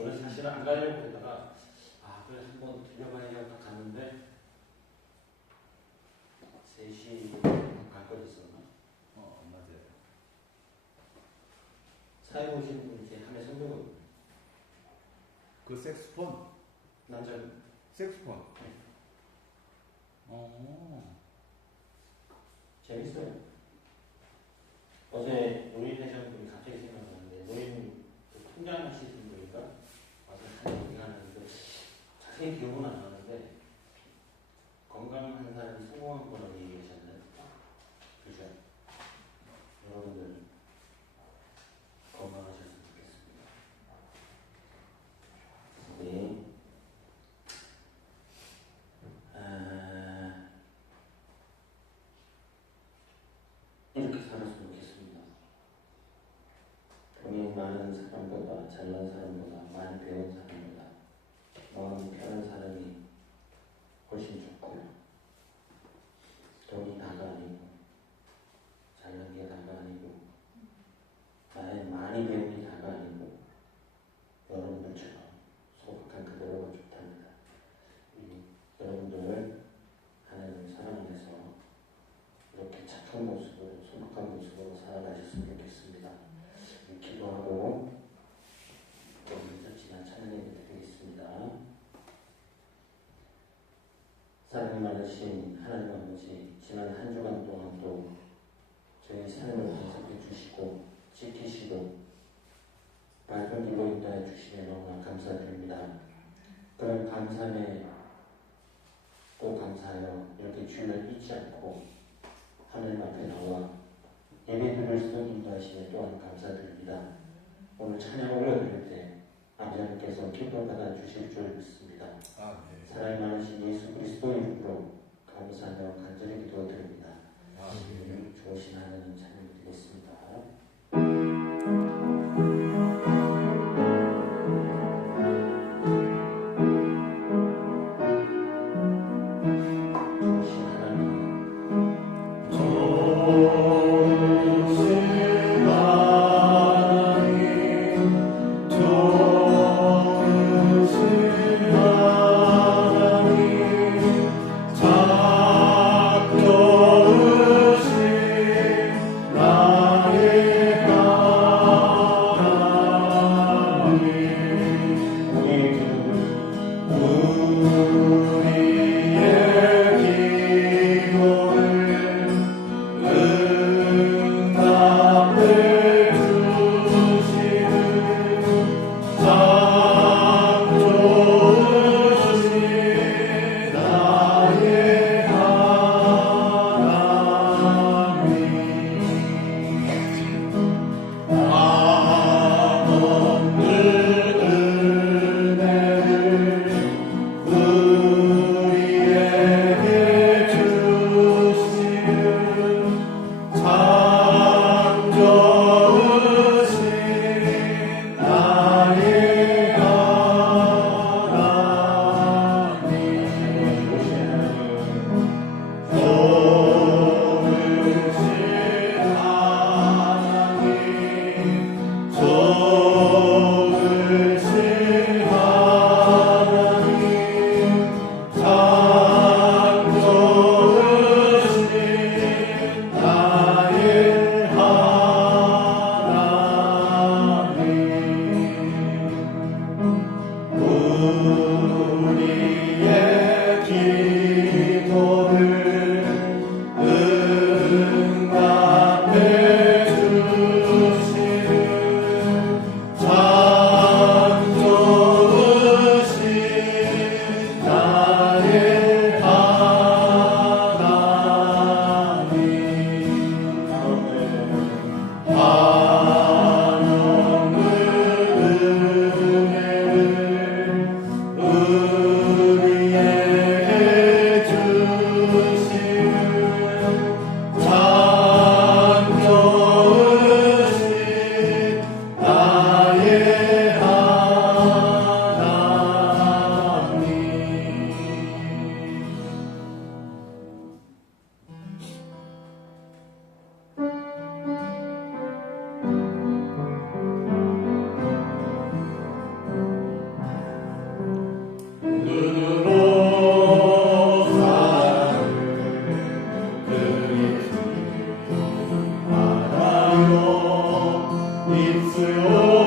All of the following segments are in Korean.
원래 사실은 안 가려고 했다가 그래 한번 들려봐야겠다 갔는데 3시 갈 거 있었나? 맞아요. 사회 오신 분 이제 함에 선배거든요. 그 색스폰? 남자. 색스폰. 네. 재밌어요. 어제 노인회장 분이 갑자기 생각나는데 노인 통장하시는 분이니까 와서 한 얘기가 하는데 자세히 기억은 안 나는데 건강한 사람이 성공한 거라고 얘기하셨나요? 그죠? 여러분들 건강하셨으면 좋겠습니다. 네. 이렇게 살았으면 좋겠습니다. 돈이 많은 사람보다 잘난 사람보다 많이 배운 사람보다 마음이 편한 사람이 훨씬 좋고요. 돈이 다가 아니고 잘난 게 다가 아니고 많이 배운 게 다가 아니고 여러분들처럼 소박한 그대로가 좋답니다. 여러분들 하나님을 사랑해서 이렇게 착한 모습으로 소박한 모습으로 살아가셨으면 좋겠습니다. 기도하고 여기서 지난 찬양 예배 드리겠습니다. 사랑이 많으신 하나님 아버지, 지난 한 주간 동안도 저희 삶을 분석해 주시고 지키시고 밝은 길로 인도해 주시며 너무나 감사드립니다. 그런 감사에 또 감사하여 이렇게 주를 잊지 않고 하나님 앞에 나와 예배드릴 수 인도하시며 또한 감사드립니다. 오늘 찬양 올려드릴 때 아버지 하나님께서 기쁨 받아 주실 줄 믿습니다. 네. 사랑이 많으신 예수 그리스도의 이름으로 감사하며 간절히 기도드립니다. 좋으신 하나님 찬양 드리겠습니다. 나 사랑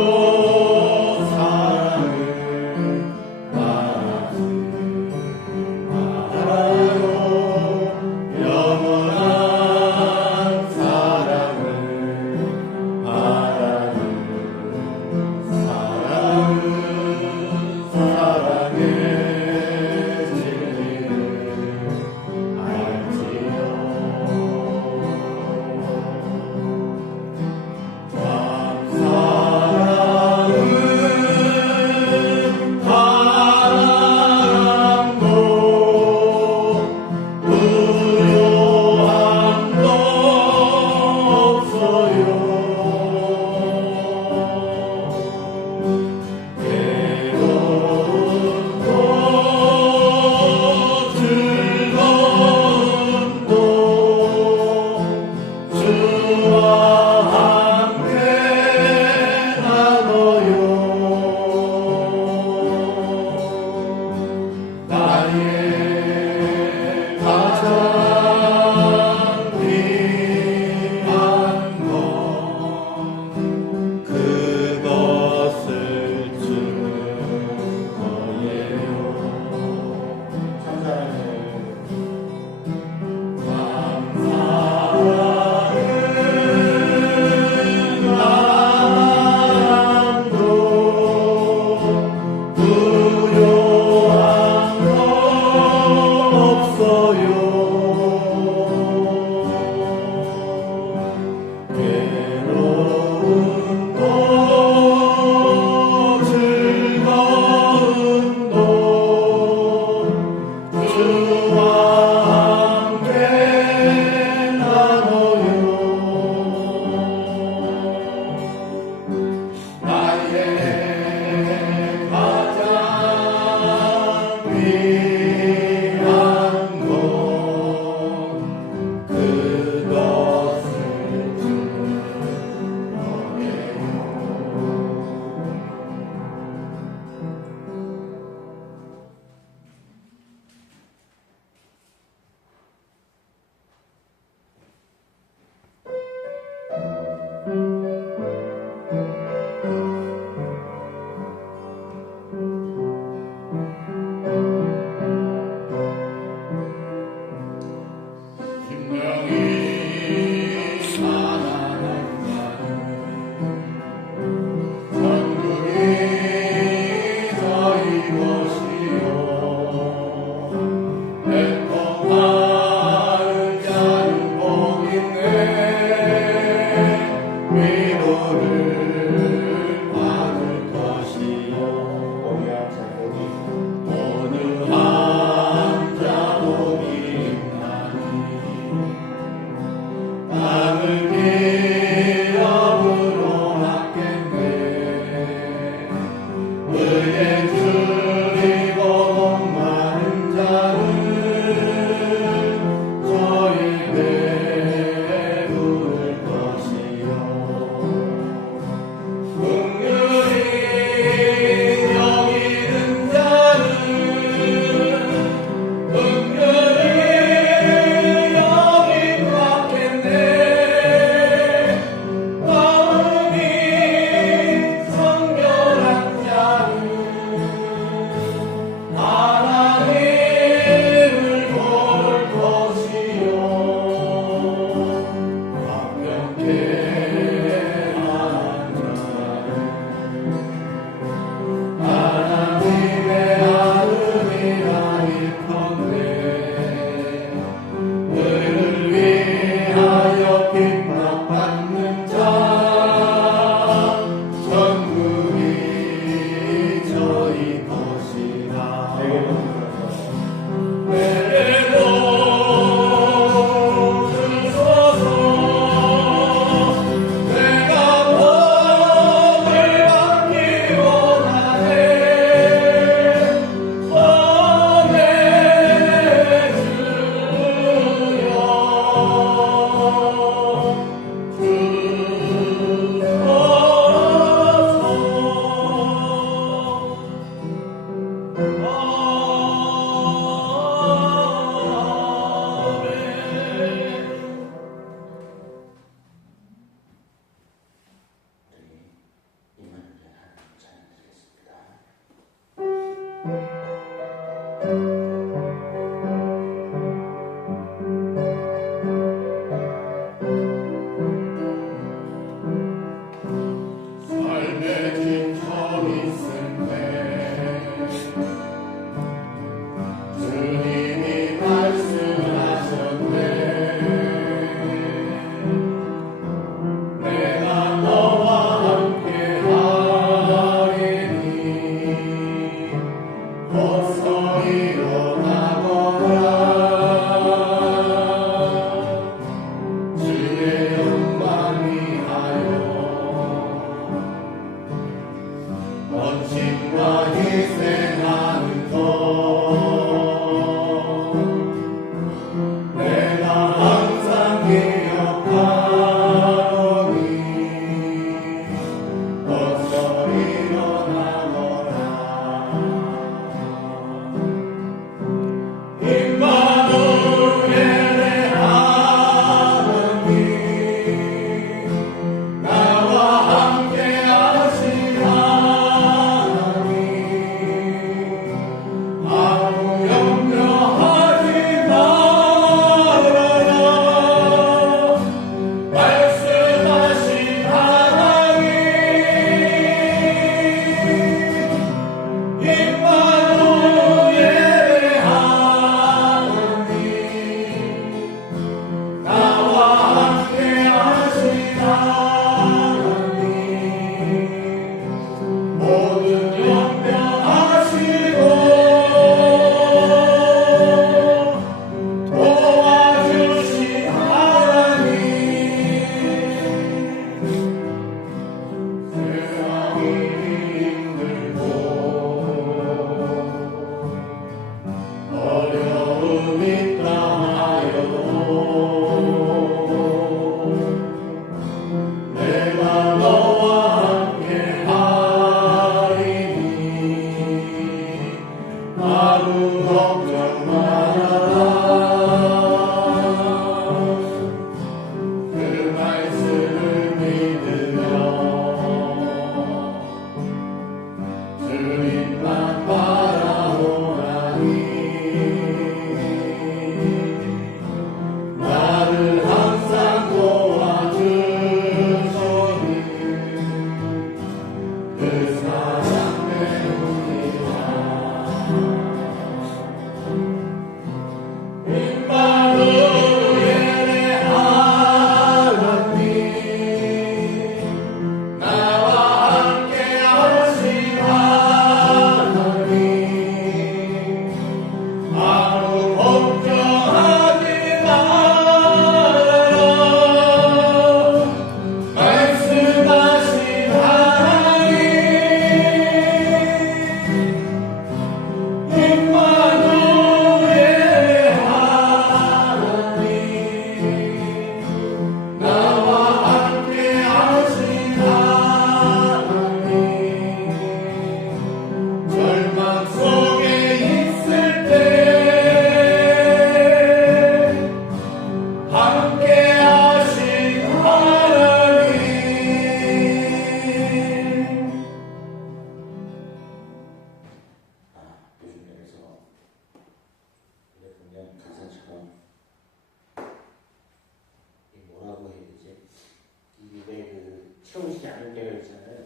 채우지 않을 때가 있잖아요.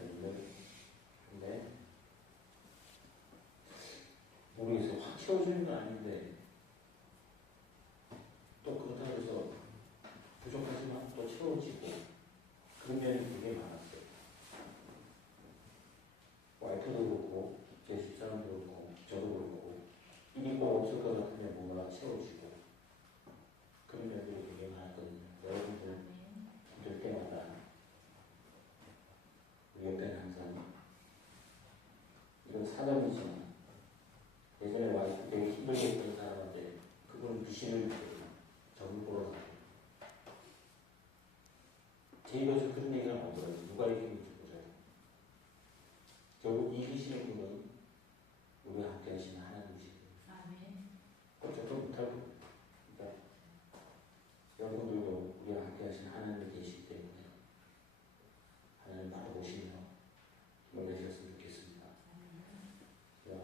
근데 모르겠어요. 확 채워주는 건 아닌데 또 그렇다고 해서 부족하지만 또 채워지고 그런 면이 되게 많았어요. 와이프도 그렇고 제 집사람도 그렇고 저도 그렇고 일이 꼭 없을 것 같으면 뭔가 채워지고 그런 면들이 되게 많았거든요. 여러분들 될 때마다 우리 옆에는 항상 이건 사정이지만 예전에 와이프 되게 힘들게 했던 사람한테 그분은 미신을 적을 보러 가요. 제 입에서 그런 얘기가 나오더라고요. 누가 얘기했는지 모르요. 결국 이기시는 분은 우리와 함께 하시는 하나님이시거든요. 어쩌도 못하고 그러니까 여러분들도 우리와 함께 하시는 하나님이 계시기 때문에 하나님 바라보시며 힘을 내셨으면 좋겠습니다. 제가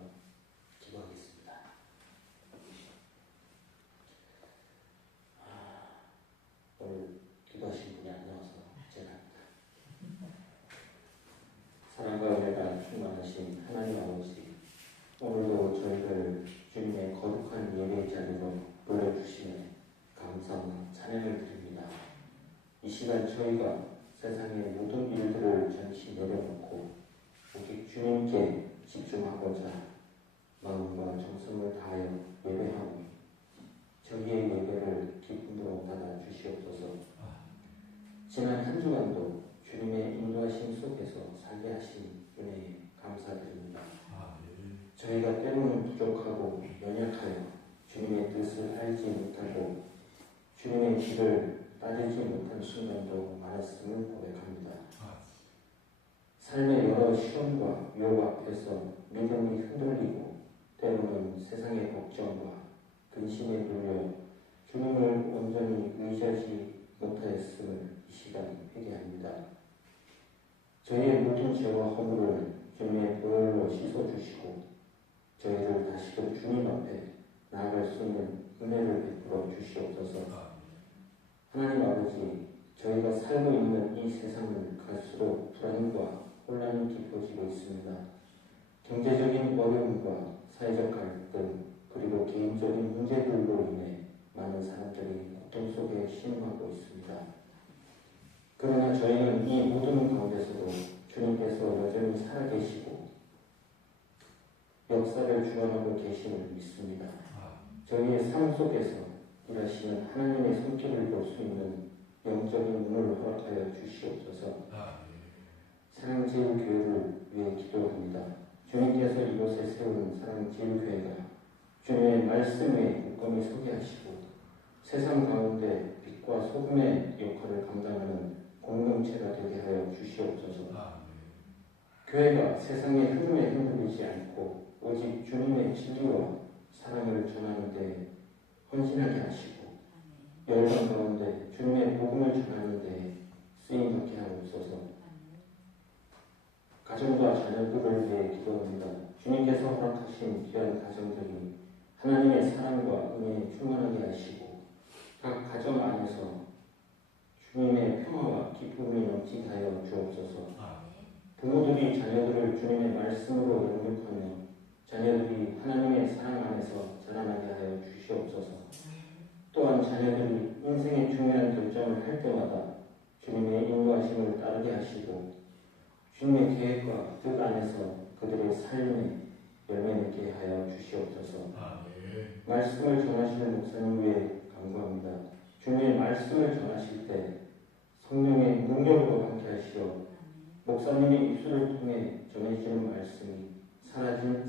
사랑과 은혜가 충만하신 하나님 아버지, 오늘도 저희를 주님의 거룩한 예배의 자리로 불러주시네 감사와 찬양을 드립니다. 이 시간 저희가 세상의 모든 일들을 잠시 내려놓고 오직 주님께 집중하고자 마음과 정성을 다하여 예배하오니 저희의 예배를 기쁨으로 받아 주시옵소서. 지난 한 주간도 주님의 인도하심 속에서 살게 하신 은혜에 감사드립니다. 저희가 때로는 부족하고 연약하여 주님의 뜻을 알지 못하고 주님의 길을 따르지 못한 순간도 많았음을 고백합니다. 삶의 여러 시험과 유혹 앞에서 믿음이 흔들리고 때로는 세상의 걱정과 근심에 눌려 주님을 온전히 의지하지 못하였음을 이 시간 회개합니다. 저희의 모든 죄와 허물을 주님의 보혈로 씻어주시고 저희를 다시금 주님 앞에 나아갈 수 있는 은혜를 베풀어 주시옵소서. 하나님 아버지, 저희가 살고 있는 이 세상은 갈수록 불안과 혼란이 깊어지고 있습니다. 경제적인 어려움과 사회적 갈등 그리고 개인적인 문제들로 인해 많은 사람들이 고통 속에 신음하고 있습니다. 그러나 저희는 이 모든 가운데서도 주님께서 여전히 살아계시고 역사를 주관하고 계심을 믿습니다. 저희의 삶 속에서 일하시는 하나님의 손길을 볼 수 있는 영적인 눈을 허락하여 주시옵소서. 사랑제일교회를 위해 기도합니다. 주님께서 이곳에 세운 사랑제일교회가 주님의 말씀 위에 굳건히 서게 하시고 세상 가운데 빛과 소금의 역할을 감당하는 공동체가 되게 하여 주시옵소서. 교회가 세상의 흐름에 흔들리지 않고 오직 주님의 진리와 사랑을 전하는 데 헌신하게 하시고 열방 가운데 주님의 복음을 전하는 데 쓰임받게 하옵소서. 가정과 자녀들을 위해 기도합니다. 주님께서 허락하신 귀한 가정들이 하나님의 사랑과 은혜에 충만하게 하시고 각 가정 안에서 주님의 평화와 기쁨이 넘치게 하여 주옵소서. 부모들이 자녀들을 주님의 말씀으로 영육하며 자녀들이 하나님의 사랑 안에서 자라나게 하여 주시옵소서. 또한 자녀들이 인생의 중요한 결정을 할 때마다 주님의 인도하심을 따르게 하시고 주님의 계획과 뜻 안에서 그들의 삶에 열매 맺게 하여 주시옵소서. 말씀을 전하시는 목사님 위해 간구합니다. 주님의 말씀을 전하실 때 성령의 능력으로 함께 하시어 목사님의 입술을 통해 전해지는 말씀이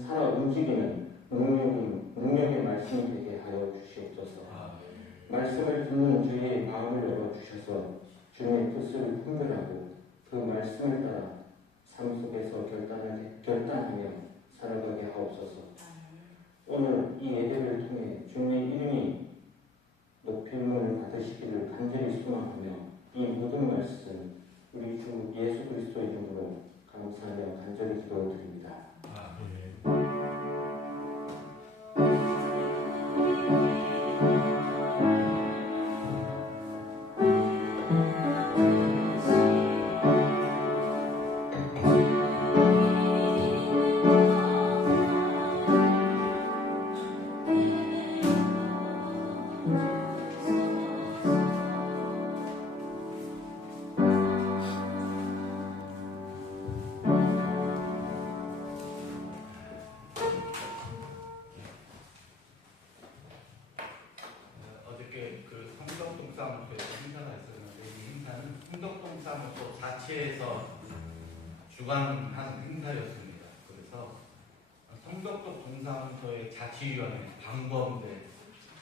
살아 움직이는 능력의 말씀이 되게 하여 주시옵소서. 말씀을 듣는 저희의 마음을 열어주셔서 주님의 뜻을 분별하고 그 말씀을 따라 삶 속에서 결단하며 살아가게 하옵소서. 오늘 이 예배를 통해 주님의 이름이 높임을 받으시기를 간절히 소망하며 이 모든 말씀 우리 주 예수 그리스도의 이름으로 감사하며 간절히 기도드립니다. 자치에서 주관한 행사였습니다. 그래서 성덕동 동사무소의 자치위원회, 방범대,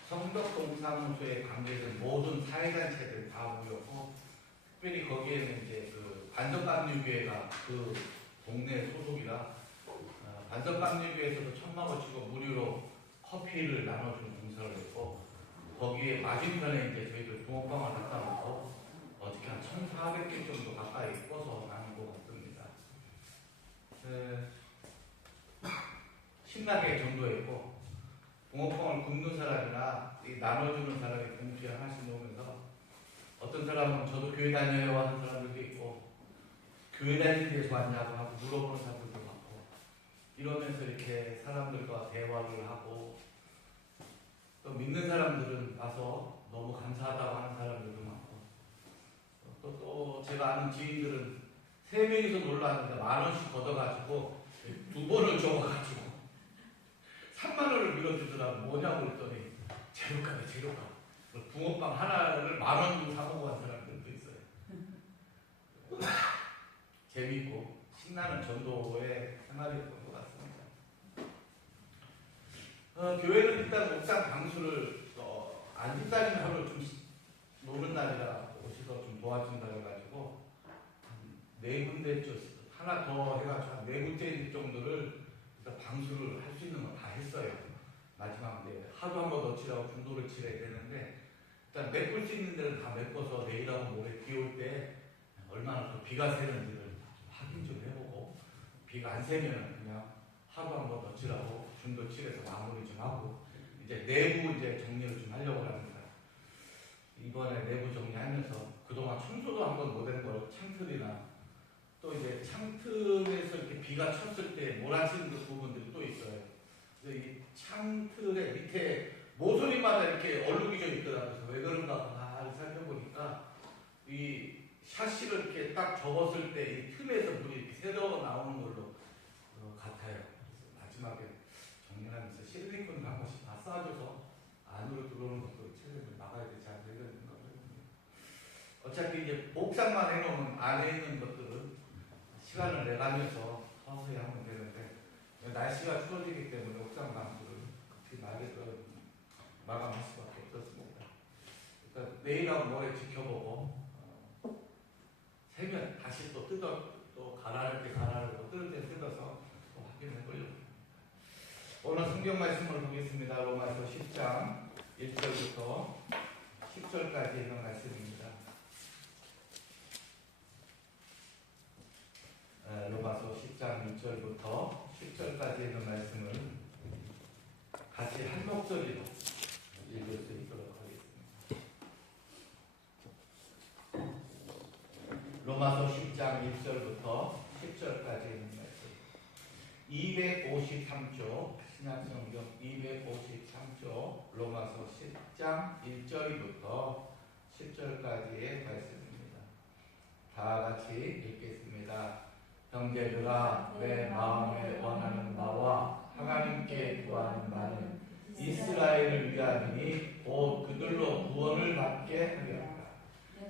성덕동사무소에 관계된 모든 사회단체들 다 모였고, 특별히 거기에는 이제 그 반석감리교회가 그 동네 소속이라 반석감리교회에서도 천막을 치고 무료로 커피를 나눠주는 공사를 했고, 거기에 맞은편에 이제 저희들 붕어빵을 갖다 놓고 어떻게 한 1,400개 정도 가까이 꺼서 나눈 것 같습니다. 신나게 전도했고, 붕어빵을 굽는 사람이나 나눠주는 사람이 동시에 하나씩 놓으면서 어떤 사람은 저도 교회 다녀요 하는 사람들도 있고, 교회 다니는 데서 왔냐고 하고 물어보는 사람들도 많고, 이러면서 이렇게 사람들과 대화를 하고, 또 믿는 사람들은 와서 너무 감사하다고 하는 사람들도 많고, 또 제가 아는 지인들은 3명이서 놀랐는데 10,000원씩 걷어가지고 2번을 적어가지고 30,000원을 밀어주더라고. 뭐냐고 그랬더니 재료값에 재료값. 붕어빵 하나를 10,000원 주고 사먹고 간 사람들도 있어요. 재미있고 신나는 전도의 생활이었던 것 같습니다. 교회는 일단 옥상 방수를 안 집사님 하루 좀 노는 날이라 오셔서 좀 도와준다 해가지고 4군데 하나 더 해가지고 한 4군데 정도를 방수를 할 수 있는 건 다 했어요. 마지막 하루 한 번 더 치라고 중도를 치러야 되는데, 일단 메꿀 수 있는 데를 다 메꿔서 내일하고 모레 비 올 때 얼마나 또 비가 새는지를 확인 좀 해보고, 비가 안 새면 그냥 하루 한 번 더 치라고 중도 칠해서 마무리 좀 하고, 이제 내부 정리를 좀 하려고 합니다. 이번에 내부 정리하면서 그동안 청소도 한 번 못한 걸 창틀이나 또 이제 창틀에서 이렇게 비가 쳤을 때 몰아치는 그 부분들이 또 있어요. 그래서 이 창틀의 밑에 모서리마다 이렇게 얼룩이 좀 있더라고요. 그래서 왜 그런가 가만히 살펴보니까 이 샤시를 이렇게 딱 접었을 때 이 틈에서 물이 이렇게 새어 나오는 걸로 같아요. 그래서 마지막에 정리하면서 실리콘을 한 번씩 다 쏴줘서 안으로 들어오는 것도 체력을 막아야 되지 않나 이런 생각을 해봅니다. 어차피 이제 복상만 해놓으면 안에 있는 것들은 시간을 내가면서 서서히 하면 되는데, 날씨가 추워지기 때문에 옥상 방수를 급히 마감할 수밖에 없었습니다. 그러니까 내일하고 모레 지켜보고 새면 다시 또 또 가라를 때 가라를 뜯을 때 뜯어서 또 확인해 보려고 합니다. 오늘 성경 말씀을 보겠습니다. 로마서 10장 1절부터 10절까지 있는 말씀입니다. 로마서 10장 1절부터 10절까지 있는 말씀을 같이 한 목소리로 읽을 수 있도록 하겠습니다. 로마서 10장 1절부터 10절까지 있는 말씀. 253조 신약성경 253조 로마서 10장 1절부터 10절까지의 말씀입니다. 다 같이 읽겠습니다. 형제들아, 내 마음에 원하는 바와 하나님께 구하는 바는 이스라엘을 위함이니 곧 그들로 구원을 받게 하리라.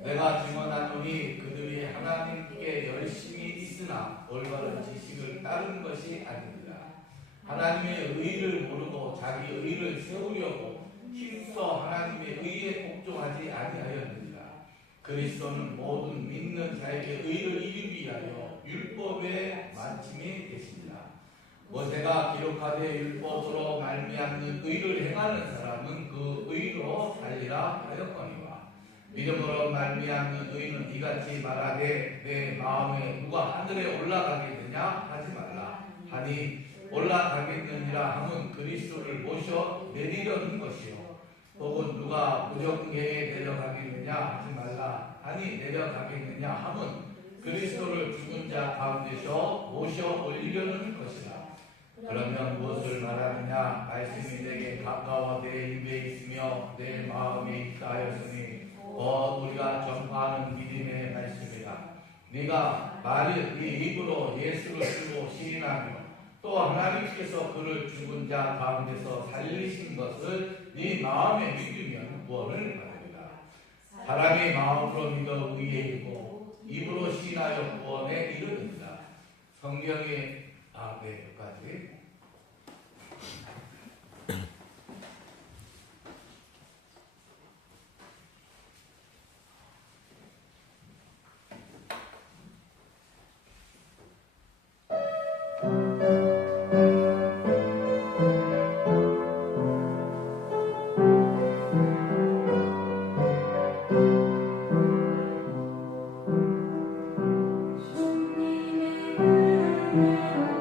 내가 증언하노니 그들이 하나님께 열심히 있으나 올바른 지식을 따른 것이 아니니라. 하나님의 의를 모르고 자기 의를 세우려고 힘써 하나님의 의에 복종하지 아니하였느니라. 그리스도는 모든 믿는 자에게 의를 이루기 위하여 율법의 마침이 되시니라. 모세가 기록하되 율법으로 말미암는 의를 행하는 사람은 그 의로 살리라 하였거니와, 믿음으로 말미암는 의는 이같이 말하되 내 마음에 누가 하늘에 올라가겠느냐 하지 말라 하니, 올라가겠느니라 함은 그리스도를 모셔 내리려는 것이요, 혹은 누가 무정계에 내려가겠느냐 하지 말라 하니, 내려가겠느냐 함은 그리스도를 죽은 자 가운데서 모셔 올리려는 것이라. 그러면 무엇을 말하느냐? 말씀이 내게 가까워 내 입에 있으며 내 마음에 있다 하였으니 곧 우리가 전파하는 믿음의 말씀이라. 네가 말을 네 입으로 예수를 쓰고 시인하며 또 하나님께서 그를 죽은 자 가운데서 살리신 것을 네 마음에 믿으면 구원을 받으리라. 사람이 마음으로 믿어 의에 이르고 입으로 시인하여 구원에 이르느니라. 성경에 여기까지. 주님의 은혜로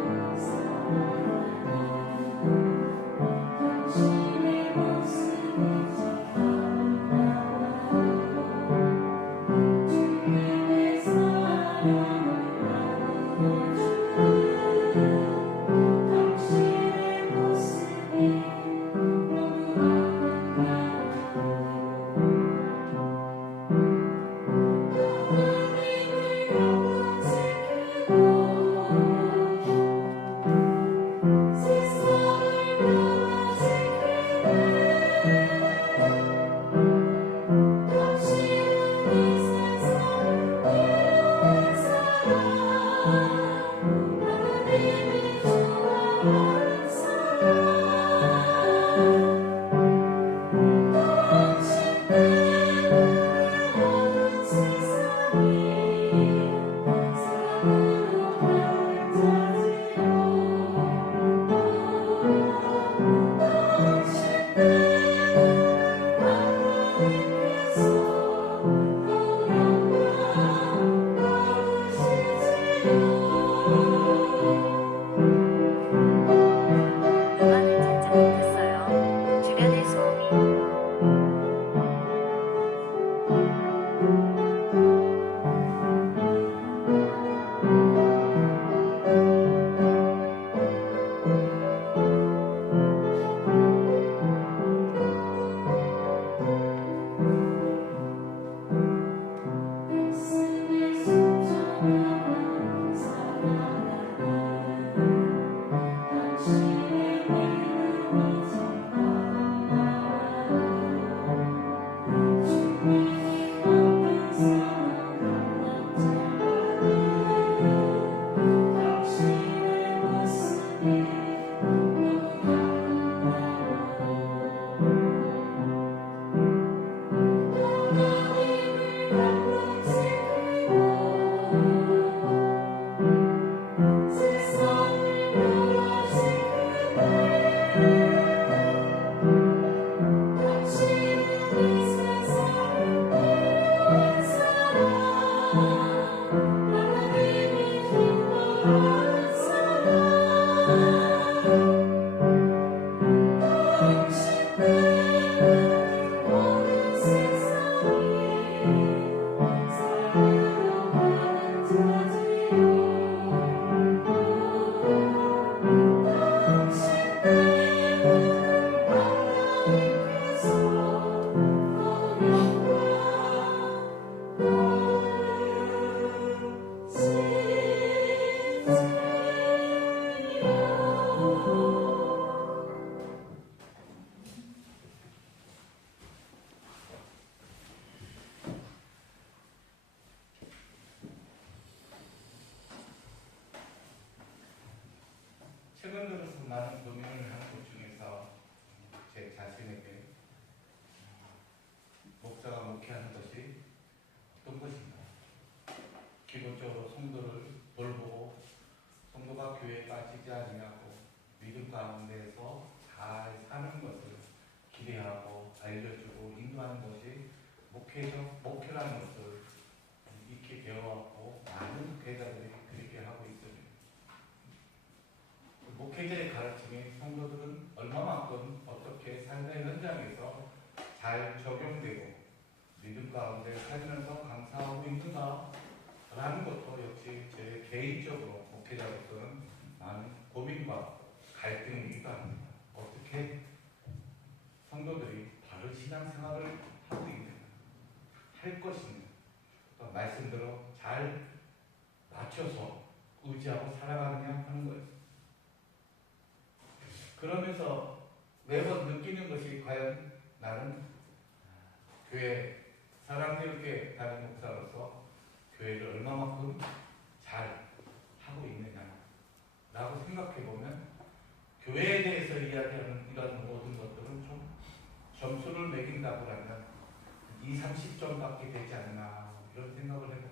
많은 고민을 하는 것 중에서 제 자신에게 목사가 목회하는 것이 어떤 것인가? 기본적으로 성도를 돌보고 성도가 교회에 빠지지 아니하고 믿음 가운데에서 잘 사는 것을 기대하고 알려주고 인도하는 것이 목회라는 것을 익히 배워왔고 많은 목회자들이 그렇게 하고 있습니다. 목회자의 가르침이 성도들은 얼마만큼 어떻게 삶의 현장에서 잘 적용되고 믿음 가운데 살면서 감사하고 있는가 라는 것도 역시 제 개인적으로 목회자로서는 많은 고민과 갈등이기도 합니다. 어떻게 성도들이 바른 신앙생활을 하고 있는가 할 것인가 또 말씀대로 잘 맞춰서 의지하고 살아가느냐 하는 거예요. 그러면서 매번 느끼는 것이 과연 나는 교회 사랑스럽게 다니는 목사로서 교회를 얼마만큼 잘 하고 있느냐라고 생각해보면 교회에 대해서 이야기하는 이런 모든 것들은 좀 점수를 매긴다고 하면 20, 30점밖에 되지 않나 이런 생각을 해봅니다.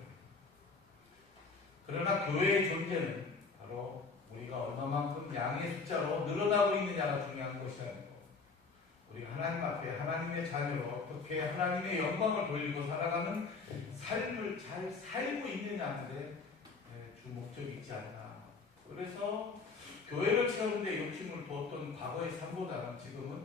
그러나 교회의 존재는 바로 우리가 얼마만큼 양의 숫자로 늘어나고 있느냐가 중요한 것이 아니고 우리가 하나님 앞에 하나님의 자녀로 어떻게 하나님의 영광을 돌리고 살아가는 삶을 잘 살고 있느냐인데 주 목적이 있지 않나. 그래서 교회를 채우는데 욕심을 두었던 과거의 삶보다는 지금은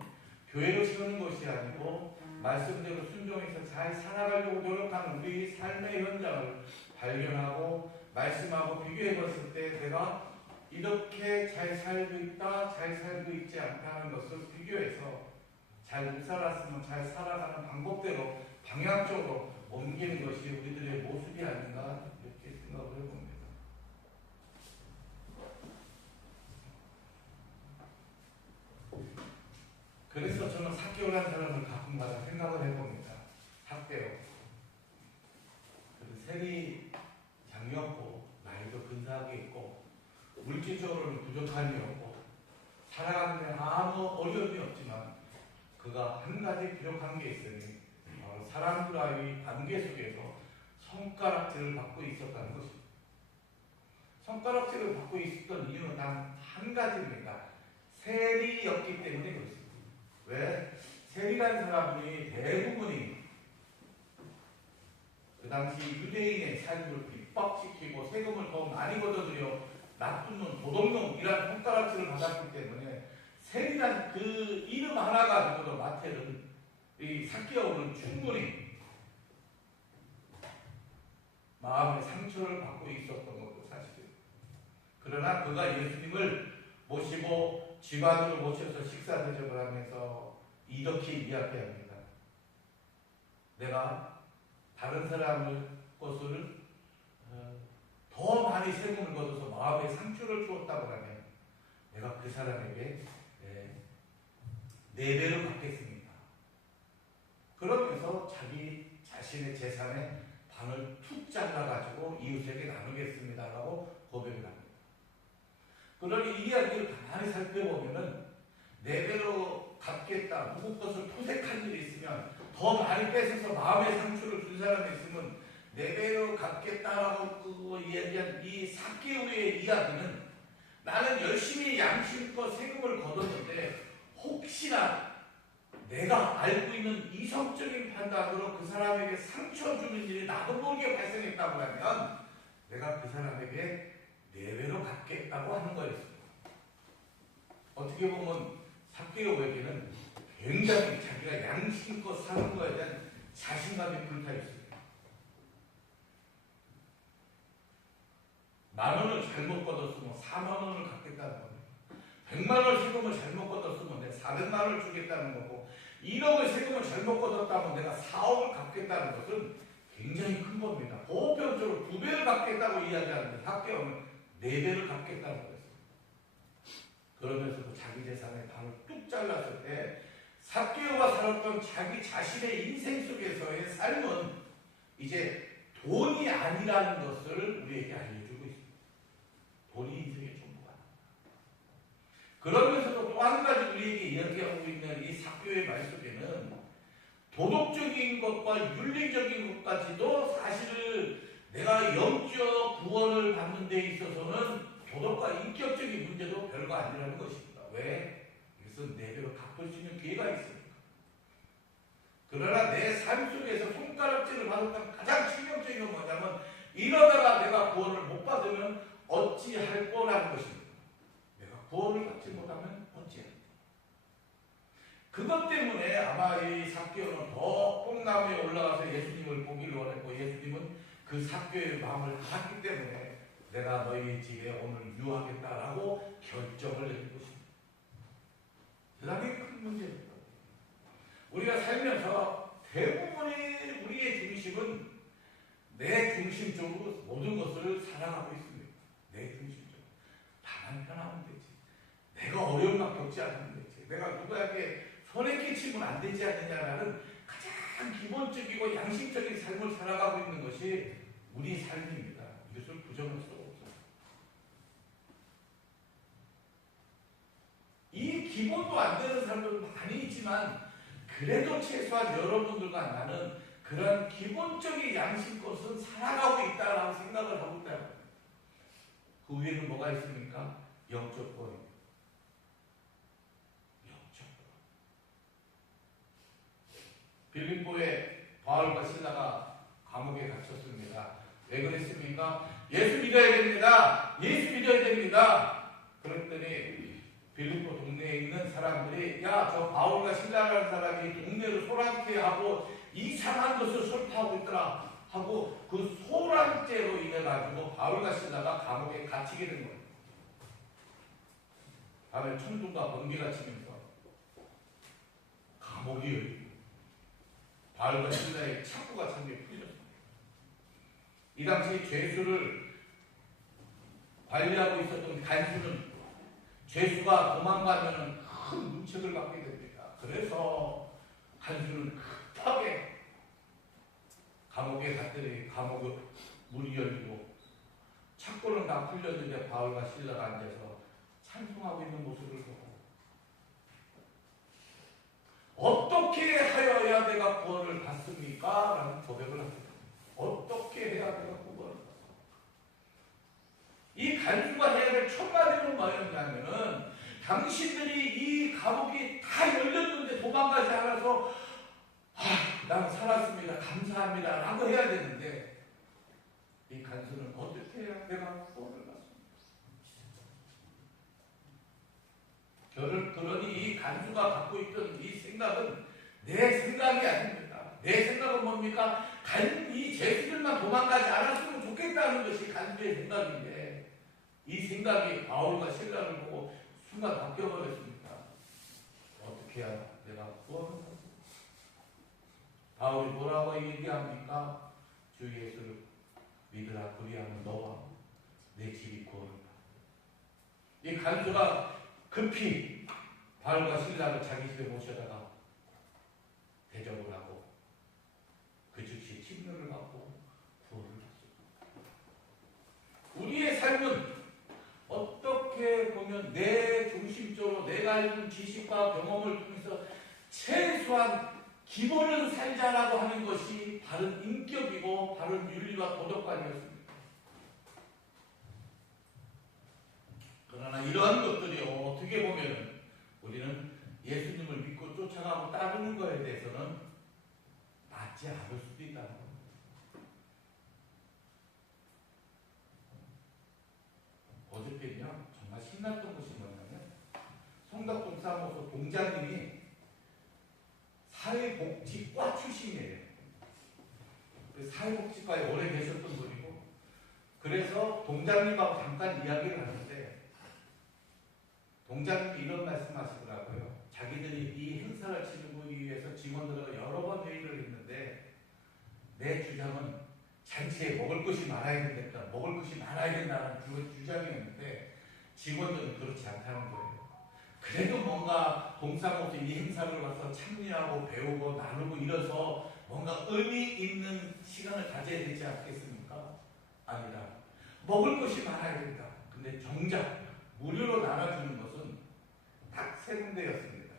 교회를 채우는 것이 아니고 말씀대로 순종해서 잘 살아가려고 노력하는 우리 삶의 현장을 발견하고 말씀하고 비교해 봤을 때 내가 이렇게 잘 살고 있다, 잘 살고 있지 않다는 것을 비교해서 잘 못 살았으면 잘 살아가는 방법대로 방향적으로 옮기는 것이 우리들의 모습이 아닌가 이렇게 생각을 해봅니다. 그래서 저는 삭개오라는 사람을 가끔가다 생각을 해봅니다. 삭개오. 세리 장이었고 나이도 근사하게 있고 물질적으로는 부족함이 없고 살아가는 데 아무 어려움이 없지만 그가 한 가지 부족한 게 있으니 사람들과의 관계 속에서 손가락질을 받고 있었다는 것입니다. 손가락질을 받고 있었던 이유는 단 한 가지입니다. 세리였기 때문에 그렇습니다. 왜? 세리라는 사람이 대부분이 그 당시 유대인의 삶을 핍박시키고 세금을 더 많이 걷어들여 나쁜 놈, 도둑놈이라는 손가락질을 받았기 때문에 세리란 그 이름 하나 가지고도 마태는 이 삭개오는 충분히 마음의 상처를 받고 있었던 것도 사실이에요. 그러나 그가 예수님을 모시고 집안으로 모셔서 식사 대접을 하면서 이렇게 이야기합니다. 내가 다른 사람의 것을 더 많이 세금을 걷어서 마음에 상처를 주었다고 하면 내가 그 사람에게 4배로 갚겠습니다. 그러면서 자기 자신의 재산의 반을 툭 잘라가지고 이웃에게 나누겠습니다라고 고백을 합니다. 그러니 이 이야기를 가만히 살펴보면은 4배로 갚겠다, 누구 것을 토색한 일이 있으면 더 많이 뺏어서 마음의 상처를 준 사람이 있으면 4배로 갚겠다라고 이야기한 이 삭개오의 이야기는 나는 열심히 양심껏 세금을 걷었는데 혹시나 내가 알고 있는 이성적인 판단으로 그 사람에게 상처 주는 일이 나도 모르게 발생했다고 하면 내가 그 사람에게 4배로 갚겠다고 하는 거였습니다. 어떻게 보면 삭개오에게는 굉장히 자기가 양심껏 사는 거에 대한 자신감이 불타있습니다. 10,000원을 잘못 걷었으면 40,000원을 갚겠다는 겁니다. 100만원 세금을 잘못 걷었으면 내가 400만원을 주겠다는 거고 1억의 세금을 잘못 걷었다면 내가 4억을 갚겠다는 것은 굉장히 큰 겁니다. 보편적으로 2배를 갚겠다고 이야기하는데 삭개오는 4배를 갚겠다는 거였습니다. 그러면서도 자기 재산의 반을 뚝 잘랐을 때 삭개오가 살았던 자기 자신의 인생 속에서의 삶은 이제 돈이 아니라는 것을 우리에게 알려주고 있습니다. 돈이 인생의 전부가 아닙니다. 끝까지 우리에게 이야기하고 있는 이 사교의 말 속에는 도덕적인 것과 윤리적인 것까지도 사실을 내가 영적 구원을 받는 데 있어서는 도덕과 인격적인 문제도 별거 아니라는 것입니다. 왜? 이것은 내 배로 갚을 수 있는 기회가 있습니다. 그러나 내 삶 속에서 손가락질을 받았던 가장 치명적인 건 뭐냐면 이러다가 내가 구원을 못 받으면 어찌할 거라는 것입니다. 내가 구원을 받지 못하면 어찌할 까. 그것 때문에 아마 이 삭개오는 더 뽕나무에 올라가서 예수님을 보기를 원했고 예수님은 그 삭개오의 마음을 알았기 때문에 내가 너희 집에 오늘 유하겠다라고 결정을 내린 것입니다. 대단히 큰 문제입니다. 우리가 살면서 대부분의 우리의 중심은 내 중심적으로 모든 것을 살아가고 있습니다. 내 중심적으로. 나만 편하면 되지. 내가 어려움만 겪지 않으면 되지. 내가 누구에게 손해 끼치면 안 되지 않느냐라는 가장 기본적이고 양심적인 삶을 살아가고 있는 것이 우리 삶입니다. 이것을 부정할 수 없습니다. 이 기본도 안 되는 사람들 많이 있지만 그래도 최소한 여러분들과 나는 그런 기본적인 양심것은 살아가고 있다라고 생각을 하고 있다. 그 위에는 뭐가 있습니까? 영적 권. 영적 권. 빌립보에 바울과 실라가 감옥에 갇혔습니다. 왜 그랬습니까? 예수 믿어야 됩니다. 예수 믿어야 됩니다. 그랬더니 빌립보 동네에 있는 사람들이 야, 저 바울과 실라라는 사람이 동네를 소란케 하고 이상한 것을 설파하고 있더라 하고 그 소란죄로 인해 가지고 바울과 실라가 감옥에 갇히게 된 거예요. 밤에 천둥과 번개가 치면서 감옥이 열리고 바울과 실라의 착고가 참게 풀렸습니다. 이 당시 죄수를 관리하고 있었던 간수는 죄수가 도망가면 큰 문책을 받게 됩니다. 그래서 간수는 급하게 감옥에 갔더니 감옥에 문이 열리고 착고는 다 풀렸는데 바울과 실라가 앉아서 찬송하고 있는 모습을 보고 어떻게 하여야 내가 구원을 받습니까? 라는 고백을 합니다. 어떻게 해야 내가 구원을 받습니까? 이 간수가 해야 될 첫 마디는 뭐였냐면은 당신들이 이 감옥이 다 열렸는데 도망가지 않아서 나는 살았습니다. 감사합니다. 라고 해야 되는데 이 간수는 어떻게 해야 내가 구원을 받습니까? 그러니 이 간수가 갖고 있던 이 생각은 내 생각이 아닙니다. 내 생각은 뭡니까? 이 죄수들만 도망가지 않았으면 좋겠다는 것이 간수의 생각인데 이 생각이 바울과 실라를 보고 순간 바뀌어버렸습니다. 어떻게 해야 내가 구원을 받습니까? 바울이 뭐라고 얘기합니까? 주 예수를 믿으라. 그리하면 너와 내 집이 구원을 받아. 이 간수가 급히 바울과 실라를 자기 집에 모셔다가 대접을 하고 그 즉시 침노를 받고 구원을 받습니다. 우리의 삶은 어떻게 보면 내 중심적으로 내가 알는 지식과 경험을 통해서 최소한 기본은 살자라고 하는 것이 바른 인격이고 바른 윤리와 도덕관이었습니다. 그러나 이러한 것들이 어떻게 보면 우리는 예수님을 믿고 쫓아가고 따르는 것에 대해서는 맞지 않을 수도 있다는 겁니다. 어저께는요 정말 신났던 것이 뭐냐면 성덕동 사무소 동장님이 사회복지과 출신이에요. 사회복지과에 오래 계셨던 분이고 그래서 동장님하고 잠깐 이야기를 하는데 동장님이 이런 말씀하시더라고요. 자기들이 이 행사를 치르기 위해서 직원들과 여러 번 회의를 했는데 내 주장은 잔치에 먹을 것이 많아야 된다. 먹을 것이 많아야 된다는 그 주장이었는데 직원들은 그렇지 않다는 거예요. 그래도 뭔가 동사무소 이 행사를 와서 참여하고 배우고 나누고 이래서 뭔가 의미 있는 시간을 가져야 되지 않겠습니까? 아니다. 먹을 것이 많아야 된다. 근데 정작 무료로 나눠주는 것은 딱 세 군데였습니다.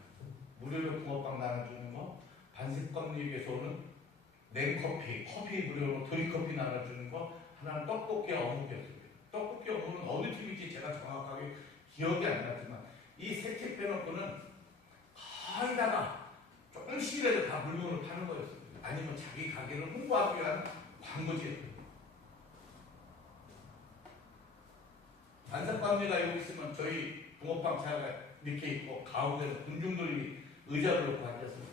무료로 붕어빵 나눠주는 거, 반석감리교에서 오는 냉커피, 커피 무료로 드립커피 나눠주는 거, 하나는 떡볶이 어묵이었습니다. 떡볶이 어묵은 어느 팀인지 제가 정확하게 기억이 안 나지만 이 세 팀 빼놓고는 거의 다가 조금씩이라도 다 물건을 파는 거였습니다. 아니면 자기 가게를 홍보하기 위한 광고지였습니다. 반석감리가 여기 있으면 저희 붕어빵 차가 이렇게 있고 가운데서 군중들이 의자를 놓고 앉았습니다.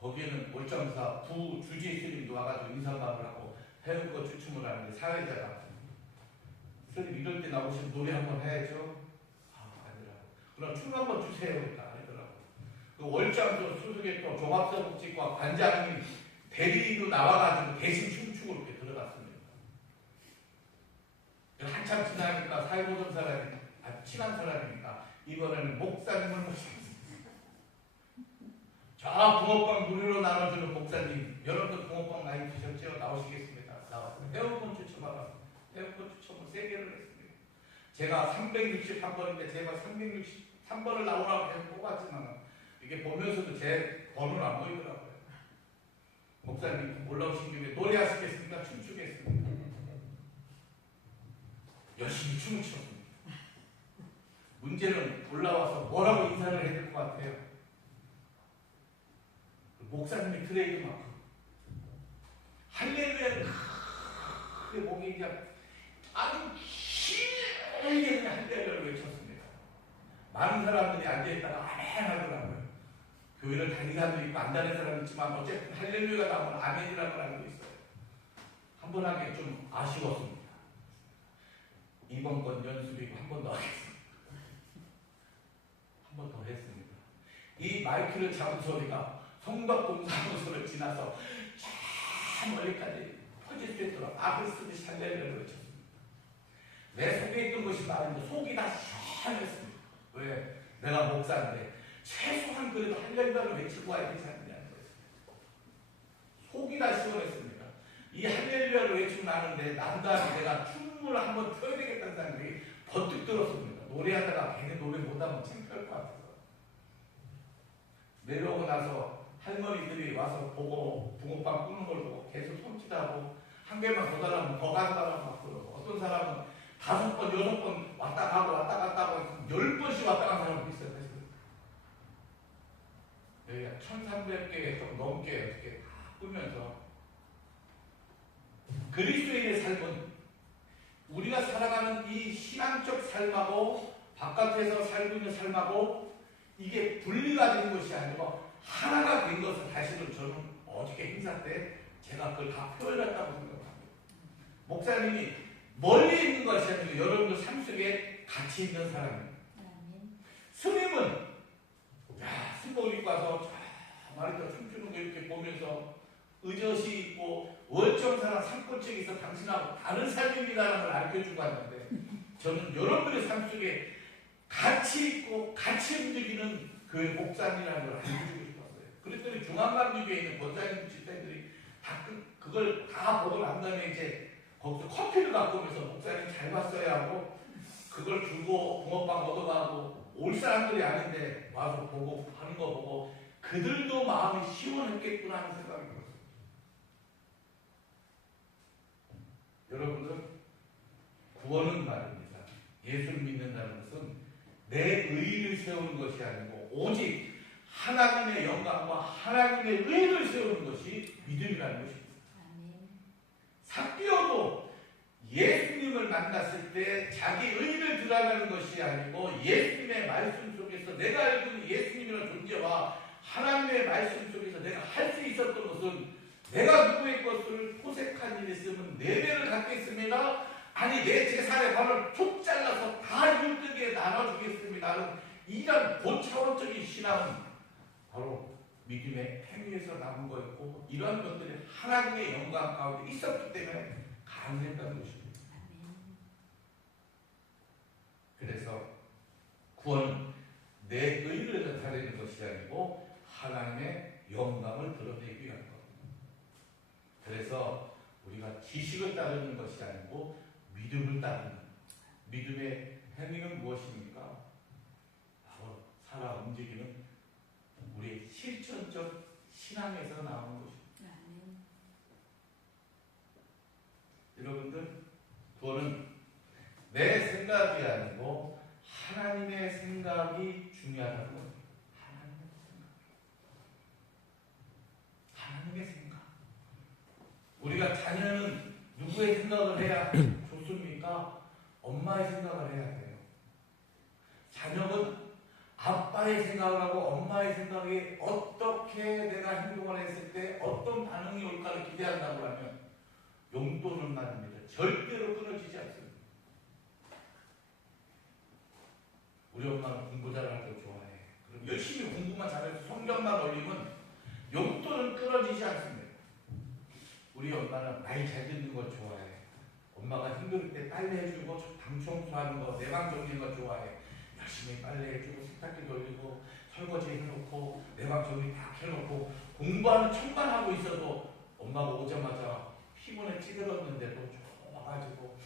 거기에는 올점사 부주지 스님도 와가지고 인사말을 하고 해운권 추첨을 하는데 사회자가 스님 이럴 때 나오시면 노래 한번 해야죠. 아니라고. 그럼 춤 한번 주세요. 그러니까 아니더라고. 그 월장소 소속의 또 종합사복지과 관장님 대리로 나와가지고 대신 춤추고 이렇게 들어갔습니다. 한참 지나니까 사회보던 사람이 친한 사람이니까 이번에는 목사님을 모셨습니다. 자, 붕어빵 무료로 나눠주는 목사님, 여러분들 붕어빵 많이 드셨죠? 나오시겠습니다. 나왔습니다. 회원권 추첨하라. 회원권 추첨을 3개를 했습니다. 제가 363번인데 제가 363번을 나오라고 해서 뽑았지만 이게 보면서도 제 번호는 안 보이더라고요. 목사님 올라오신 김에 노래하시겠습니까? 춤추겠습니다. 열심히 춤을 췄습니다. 문제는 올라와서 뭐라고 인사를 해야 될 것 같아요. 목사님이 트레이드마크 할렐루야를 크게 목이 그냥 아주 길게 그냥 할렐루야를 외쳤습니다. 많은 사람들이 앉아있다가 아멘 하더라고요. 교회를 다니는 사람도 있고 안 다니는 사람도 있지만 어쨌든 할렐루야가 나오면 아멘이라고 알고 있어요. 한 번 하기 좀 아쉬웠습니다. 이번 건 연습이고 한 번 더 하겠습니다. 한 번 더 했습니다. 이 마이크를 잡은 소리가 성곽동 사무소를 지나서 저 멀리까지 퍼질 수 있도록 앞을 쓰듯이 할렐루야를 외쳤습니다. 내 속에 있던 것이 말인데 속이 다 시원했습니다. 왜? 내가 목사인데 최소한 그래도 할렐루야를 외치고 와야 되지 않느냐는 거였습니다. 속이 다 시원했습니다. 이 할렐루야를 외치고 나는데 난 다음에 내가 춤을 한번 춰야 되겠다는 생각이 번뜩 들었습니다. 노래하다가 괜히 노래 못하면 창피할 것 같아서. 내려오고 나서 할머니들이 와서 보고 붕어빵 굽는 걸 보고 계속 손짓하고 한 개만 더 달라면 더 가져가라고 막 그러고 어떤 사람은 5번, 6번 왔다 가고 왔다 갔다 하고 10번씩 왔다 간 사람도 있어요. 여기가 1300개 좀 넘게 어떻게 다 꾸면서 그리스도인의 삶은 우리가 살아가는 이 신앙적 삶하고 바깥에서 살고 있는 삶하고 이게 분리가 된 것이 아니고 하나가 된 것을 사실은 저는 어저께 행사 때 제가 그걸 다 표현했다고 생각합니다. 목사님이 멀리 있는 것이 아니고 여러분들 삶 속에 같이 있는 사람입니다. 스님은 스님복 입고 와서 말이다 춤추는 거 이렇게 보면서 의젓이 있고 월정사랑 상권책에서 당신하고 다른 삶입니다라는 걸 알려주고 왔는데 저는 여러분의 삶 속에 같이 있고 같이 움직이는 교회 목사님이라는 걸 알려주고 싶었어요. 그랬더니 중앙감리교회에 있는 권사님 집사님들이 다 그걸 다 보고 난 다음에 이제 거기서 커피를 갖고 오면서 목사님 잘 봤어야 하고 그걸 주고 붕어빵 얻어가고 올 사람들이 아닌데 와서 보고 하는 거 보고 그들도 마음이 시원했겠구나 하는 생각이 들었어요. 여러분들 구원은 말입니다. 예수를 믿는다는 것은 내 의를 세우는 것이 아니고 오직 하나님의 영광과 하나님의 의를 세우는 것이 믿음이라는 것입니다. 삭개오도 예수님을 만났을 때 자기 의를 드러내는 것이 아니고 예수님의 말씀 속에서 내가 알고 있는 예수님이라는 존재와 하나님의 말씀 속에서 내가 할 수 있었던 것은 내가 누구의 것을 포색한 일이 있으면 4배를 갖겠습니다. 아니 내 재산의 반을 툭 잘라서 다 율득에 나눠주겠습니다. 이런 고차원적인 신앙은 바로 믿음의 행위에서 나온 거였고 이러한 것들이 하나님의 영광 가운데 있었기 때문에 가능했다는 것입니다. 그래서 구원은 내 의를 나타내는 것이 아니고 하나님의 영광을 드러내기 위한 것. 그래서 우리가 지식을 따르는 것이 아니고 믿음을 따르는 믿음의 행위는 무엇입니까? 바로 살아 움직이는 우리의 실천적 신앙에서 나오는 것입니다. 여러분들, 그거는 내 생각이 아니고 하나님의 생각이 중요하다는 거예요. 하나님의 생각. 우리가 자녀는 누구의 생각을 해야 좋습니까? 엄마의 생각을 해야 돼요. 자녀는 아빠의 생각을 하고 엄마의 생각이 어떻게 내가 행동을 했을 때 어떤 반응이 올까를 기대한다고 하면 용돈은 말입니다. 절대로 끊어지지 않습니다. 우리 엄마는 공부 잘하는 거 좋아해. 그럼 열심히 공부만 잘해서 성적만 올리면 용돈은 끊어지지 않습니다. 우리 엄마는 말 잘 듣는 걸 좋아해. 엄마가 힘들 때 빨래해주고 방 청소하는 거, 내 방 정리하는 거 좋아해. 열심히 빨래해주고 세탁기 돌리고 설거지 해놓고 내 방 정리 다 해놓고 공부하는 척만 하고 있어도 엄마가 오자마자 피곤에 찌들었는데도 좋아가지고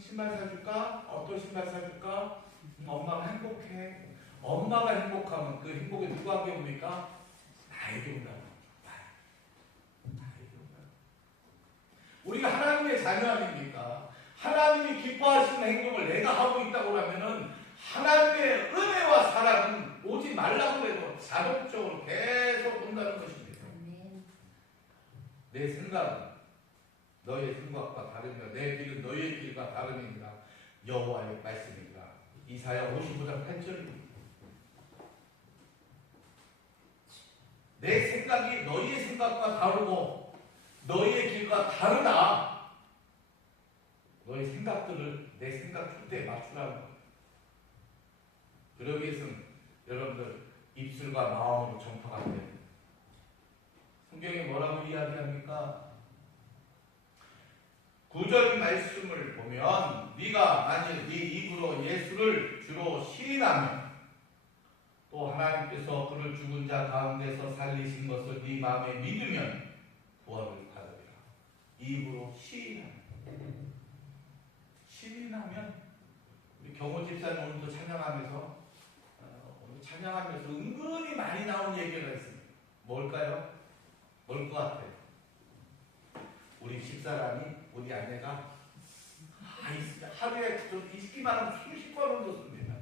신발 사줄까? 어떤 신발 사줄까? 엄마가 행복해. 엄마가 행복하면 그 행복이 누구한테 옵니까? 나에게 온다고. 나에게 온다고. 우리가 하나님의 자녀 아닙니까? 하나님이 기뻐하시는 행동을 내가 하고 있다고 하면은 하나님의 은혜와 사랑은 오지 말라고 해도 자동적으로 계속 온다는 것입니다. 내 생각은 너의 생각과 다르며 내 길은 너의 길과 다름이니라. 여호와의 말씀이니라. 이사야 55장 8절입니다. 내 생각이 너희의 생각과 다르고 너희의 길과 다르다. 너희 생각들을 내 생각 잣대에 맞추라는 거예요. 그러기 위해서는 여러분들 입술과 마음으로 전파가 돼요. 성경에 뭐라고 이야기합니까? 9절 말씀을 보면 네가 만일 네 입으로 예수를 주로 시인하면 또 하나님께서 그를 죽은 자 가운데서 살리신 것을 네 마음에 믿으면 구원을 받으리라. 입으로 시인하면 우리 경호 집사님 오늘도 찬양하면서 은근히 많이 나온 얘기가 있습니다. 뭘까요? 뭘 것 같아요? 우리 집사람이 우리 아내가 하루에 있기만 하면 수십 번은 듣습니다.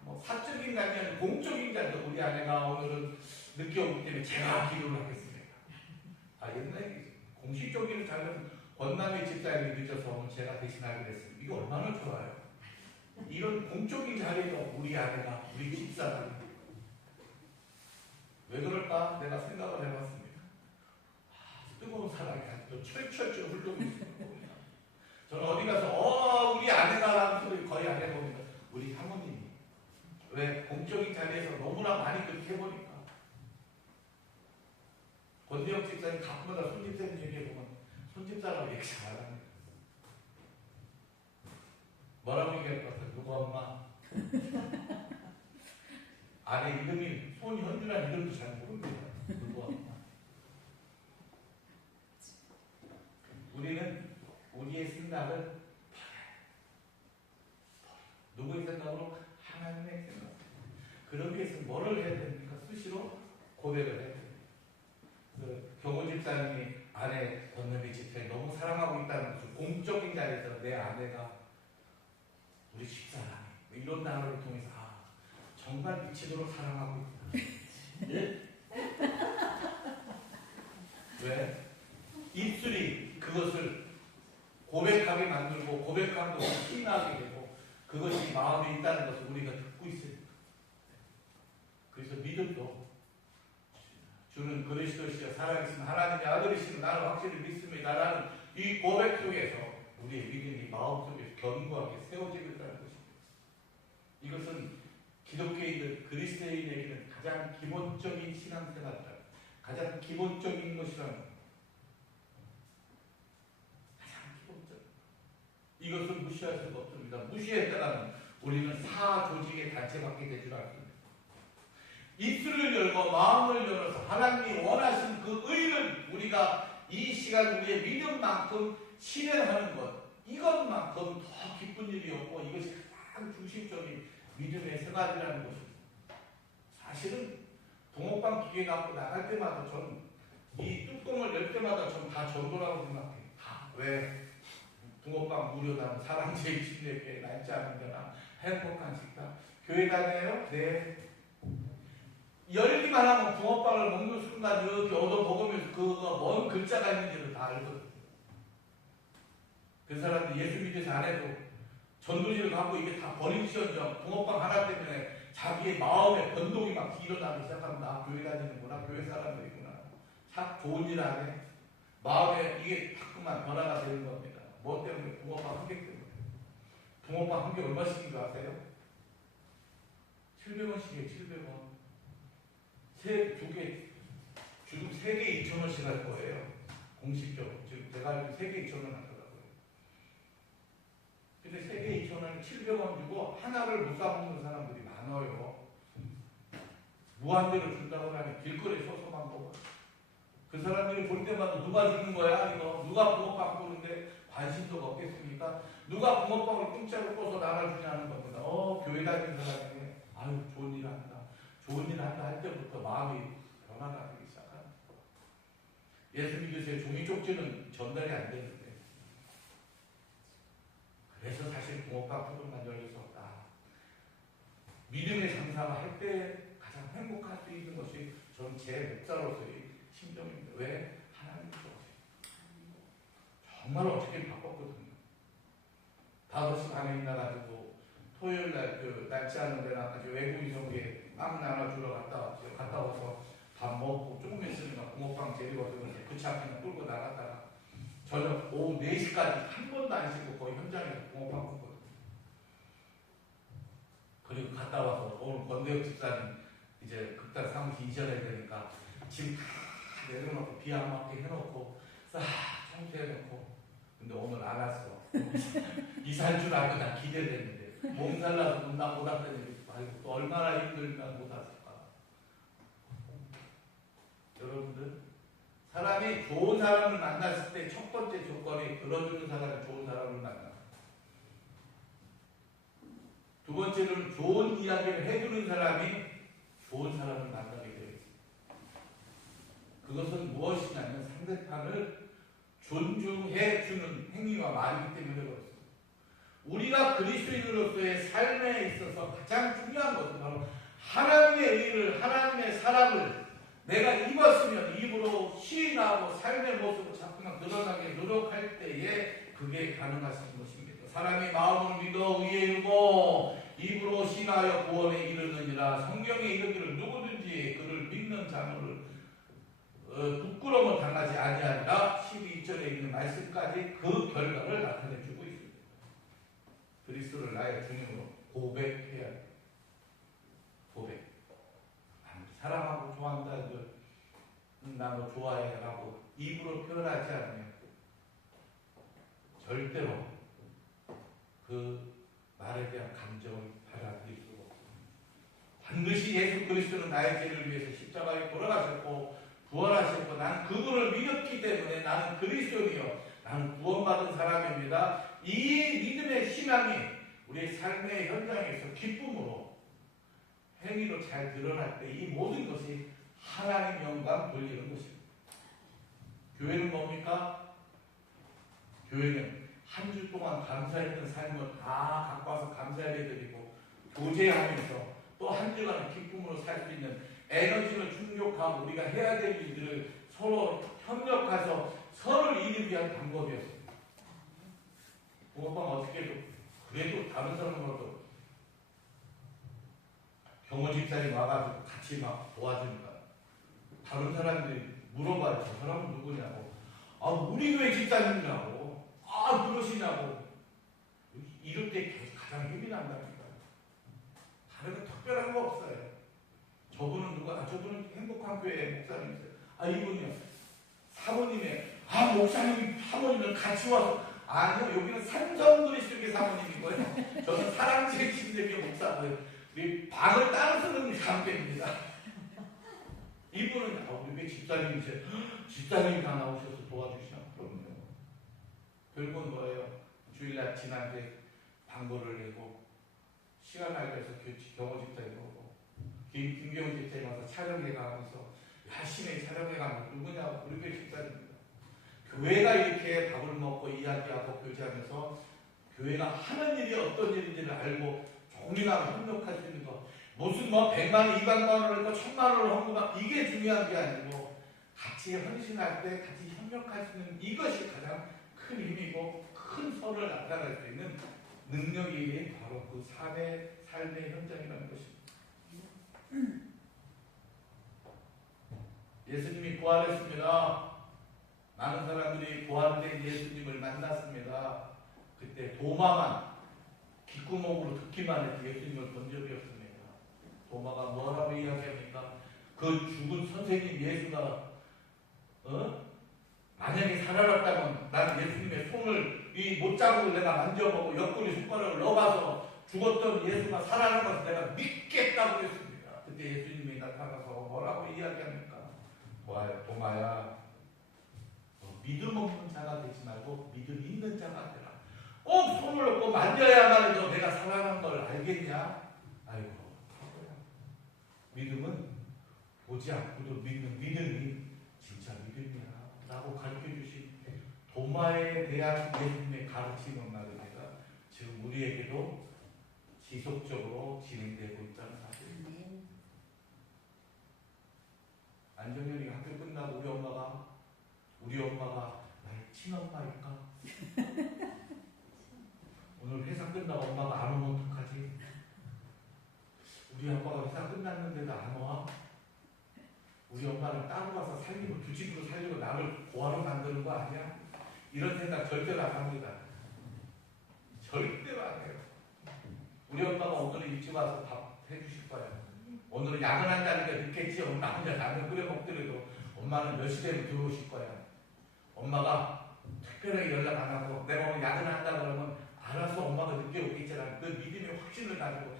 뭐 사적인 자면 공적인 자도 우리 아내가 오늘은 늦게 오기 때문에 제가 기도를 하겠습니다. 옛날에 공식적인 자는 권남의 집사님이 늦어서 오늘 제가 대신하게 됐습니다. 이거 얼마나 좋아요. 이런 공적인 자리에도 우리 아내가 우리 집사람이 왜 그럴까? 내가 생각을 해봤습니다. 뜨거운 사랑이 아직도 철철철 흘러오고 있습니다. 저는 어디 가서 우리 아내가 하는 소리 거의 안 해봅니다. 우리 사모님이 왜 공적인 자리에서 너무나 많이 그렇게 해보니까 권대영 집사님 가끔마다 손집사님 얘기해보면 손집사라고 얘기 잘 합니다. 뭐라고 얘기할 것 같아요? 누구 엄마? 아내 이름이 손현주라는 이름도 잘 모릅니다. 누구 엄마? 우리는 우리의 생각을 누구의 생각으로? 하나님의 생각. 그러기 위해서 뭐를 해야 됩니까? 수시로 고백을 해야 됩니다. 그 경호 집사님이 아내 권남의 집사님 너무 사랑하고 있다는 것을 공적인 자리에서 내 아내가 우리 집사람이 이런 단어를 통해서 정말 미치도록 사랑하고 있다. 왜? 입술이 그것을 고백하게 만들고 고백한 것을 시인하게 되고 그것이 마음에 있다는 것을 우리가 듣고 있습니다. 그래서 믿음도 주는 그리스도시여 살아계신 하나님의 아들이시면 나는 확실히 믿습니다 라는 이 고백 속에서 우리의 믿음이 마음속에 견고하게 세워지고 있다는 것입니다. 이것은 기독교인들, 그리스도인에게는 가장 기본적인 신앙생활이다. 가장 기본적인 것이라는 것. 가장 기본적. 이것을 무시할 수가 없습니다. 무시했다가는 우리는 사조직의 단체밖에 되질 않습니다. 입술을 열고 마음을 열어서 하나님이 원하신 그 의를 우리가 이 시간 우리의 믿음만큼 실현하는 것, 이것만큼 더 기쁜 일이 일이었고 이것이 가장 중심적인 믿음의 생활이라는 것입니다. 사실은 붕어빵 기계 갖고 나갈 때마다 전 이 뚜껑을 열 때마다 전 다 전도라고 생각해요. 왜? 붕어빵 무료다, 사랑제일 침례교회, 날짜 않은 데나 행복한 식당. 교회 다녀요? 네. 열기만 하면 붕어빵을 먹는 순간 이렇게 얻어 먹으면서 그거 뭔 글자가 있는지를 다 알거든요. 그 사람들 예수 믿어서 안 해도 전도지를 갖고 이게 다 버림시험정 붕어빵 하나 때문에 자기의 마음의 변동이 막 일어나기 시작합니다. 아, 교회 다니는구나, 교회 사람들이구나. 참 좋은 일 안 해. 마음에 이게 자꾸만 변화가 되는 겁니다. 뭐 때문에? 붕어빵 한 개 때문에. 붕어빵 한 개 얼마씩인 줄 아세요? 700원씩이에요. 700원. 두 개, 지금 3개 2,000원씩 할 거예요. 공식적으로. 지금 제가 알기로 3개 2,000원 하더라고요. 근데 3개 2,000원 700원 주고 하나를 못 사먹는 사람들이 많아요. 무한대로 준다고 하면 길거리에 서서만 먹어. 그 사람들이 볼 때마다 누가 주는 거야 이거? 누가 붕어빵 꾸는데 관심도 없겠습니까? 누가 붕어빵을 공짜로 꺼서 나눠주냐는 겁니다. 교회 다니는 사람이 아유 좋은 일 한다. 좋은 일 한다 할 때부터 마음이 변화가 되기 시작합니다. 예수 믿으세요. 종이 쪽지는 전달이 안 되는데 그래서 사실 붕어빵 포도만 열릴 수 없다. 믿음의 장사가 할 때 가장 행복할 수 있는 것이 저는 제 목사로서의 심정입니다. 왜? 하나님 좋아하세요. 정말 어떻게 바꿨거든요. 5시 반에 일어나가지고 토요일날 그 날짜 않은 데나 아주 외국인 성교에 빵 나눠주러 갔다 왔죠. 갔다 와서 밥 먹고 조금 있으니까 붕어빵 재리거든요. 그 차 그냥 끌고 나갔다가 저녁 오후 4시까지 한 번도 안 쉬고 거의 현장에서 붕어빵 먹거든요. 그리고 갔다 와서 오늘 권대혁 집사님 이제 극단 사무실 이전해야 되니까 짐 다 내려놓고 비 안 맞게 해놓고 싹 청소해놓고 근데 오늘 안 왔어. 이사할 줄 알고 난 기대됐는데 몸살나서 나 못 왔더니 아이고 또 얼마나 힘들면 못 왔을까. 여러분들 사람이 좋은 사람을 만났을 때 첫 번째 조건이 들어주는 사람이 좋은 사람을 만나. 두 번째는 좋은 이야기를 해주는 사람이 좋은 사람을 만나게 되어 있습니다. 그것은 무엇이냐면 상대편을 존중해 주는 행위와 말이기 때문에 그렇습니다. 우리가 그리스도인으로서의 삶에 있어서 가장 중요한 것은 바로 하나님의 의를, 하나님의 사랑을 내가 입었으면 입으로 시인하고 삶의 모습을 자꾸만 드러나게 노력할 때에 그게 가능하신 것입니다. 사람이 마음을 믿어 의에 이르고 입으로 시인하여 구원에 이르느니라. 성경에 이르기를 누구든지 그를 믿는 자는 부끄러움을 당하지 아니하리라. 12절에 있는 말씀까지 그 결과를 나타내주고 있습니다. 그리스도를 나의 주님으로 고백해야 합니다. 고백. 사랑하고 좋아한다. 나 너 좋아해 라고 입으로 표현하지 않으면 절대로 그 말에 대한 감정을 받아들일 수가 없습니다. 반드시 예수 그리스도는 나의 죄를 위해서 십자가에 돌아가셨고 부활하셨고 난 그분을 믿었기 때문에 나는 그리스도이요 나는 구원받은 사람입니다. 이 믿음의 신앙이 우리의 삶의 현장에서 기쁨으로 행위로 잘 드러날 때 이 모든 것이 하나님 영광 돌리는 것입니다. 교회는 뭡니까? 교회는 한 주 동안 감사했던 삶을 다 갖고 와서 감사하게 드리고 교제하면서 또 한 주간의 기쁨으로 살 수 있는 에너지를 충족하고 우리가 해야 될 일들을 서로 협력해서 서로를 이루기 위한 방법이었습니다. 붕어빵 어떻게 해도 그래도 다른 사람으로도 경호 집사님 와가지고 같이 막 도와주니까 다른 사람들이 물어봐요. 저 사람은 누구냐고. 아 우리 교회 집사님이라고. 아 그러시냐고. 이럴 때 가장 힘이 난다니까요. 다른 거 특별한 거 없어요. 저분은 누가? 저분은 행복한 교회 목사님이세요. 아 이분이요. 사모님의 목사님 사모님은 같이 와서 아니요 여기는 산성그리스도교 사모님이고요. 저는 사랑제일 침례교 목사고요. 우리 방을 따로 쓰는 감독입니다. 이분은 우리 왜 집사님이세요? 집사님이 다 나오셔서 도와주시나? 그럼요. 결국은 뭐예요? 주일날 지난주에 방문을 시간 날 때서 경호 집사님 보고 김경호 집사님 와서 촬영회 가면서 열심히 촬영회 가면 누구냐고 우리 교회 집사님입니다. 교회가 이렇게 밥을 먹고 이야기하고 교제하면서 교회가 하는 일이 어떤 일인지를 알고 조금이나마 협력할 수 있는 것. 무슨 뭐 100만 원, 200만 원을 또 1000만 원을 헌금하고 이게 중요한 게 아니고 같이 헌신할 때 같이 협력할 수 있는 이것이 가장 큰 힘이고 큰 선을 나타낼 수 있는 능력이 바로 그 삶의 현장이라는 것입니다. 예수님이 부활했습니다. 많은 사람들이 부활된 예수님을 만났습니다. 그때 도마만 귓구멍으로 듣기만 해도 예수님을 본 적이 없습니다. 도마가 뭐라고 이야기합니까? 그 죽은 선생님 예수가 만약에 살아났다면 나는 예수님의 손을 이 못자국을 내가 만져보고 옆구리 손가락을 넣어봐서 죽었던 예수가 살아난 것을 내가 믿겠다고 했습니다. 그때 예수님이 나타나서 뭐라고 이야기합니까? 도마야 믿음 없는 자가 되지 말고 믿음 있는 자가 되라. 꼭 손을 놓고 만져야만 해도 내가 살아난 걸 알겠냐? 아이고 바보야. 믿음은 보지 않고도 믿는 믿음이 진짜 믿음이야 라고 가르쳐주신 도마에 대한 예수님의 가르침은 말입니다. 지금 우리에게도 지속적으로 진행되고 있다는 사실입니다. 안정현이 학교 끝나고 우리 엄마가 나의 친엄마일까? 오늘 회사 끝나고 엄마가 안 오면 어떡하지? 우리 엄마가 회사 끝났는데도 안 와? 우리 엄마는 따로 가서 살리고 두 집으로 살리고 나를 고아로 만드는 거 아니야? 이런 생각 절대로 안 합니다. 절대로 안 해요. 우리 엄마가 오늘은 일찍 와서 밥 해주실 거예요. 오늘은 야근한다니까 늦겠지. 엄마 혼자 라면 끓여 먹더라도 엄마는 몇 시 되면 들어오실 거야. 엄마가 특별하게 연락 안 하고 내가 오늘 야근한다 그러면 알아서 엄마가 늦게 오겠지라는 그 믿음의 확신을 가지고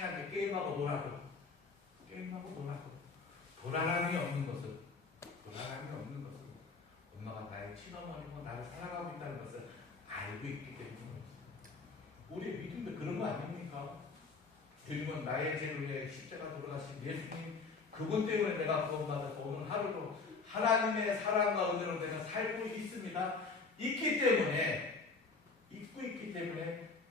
편안하게 게임하고 놀아도 불안함이 없는 것은 엄마가 나의 친어머니고 나를 사랑하고 있다는 것을 알고 있기 때문에 우리의 믿음도 그런 거 아닙니까? 주님은 나의 죄를 위해 십자가 돌아가신 예수님 그분 때문에 내가 구원받아서 오늘 하루도 하나님의 사랑과 은혜로 내가 살고 있습니다. 있기 때문에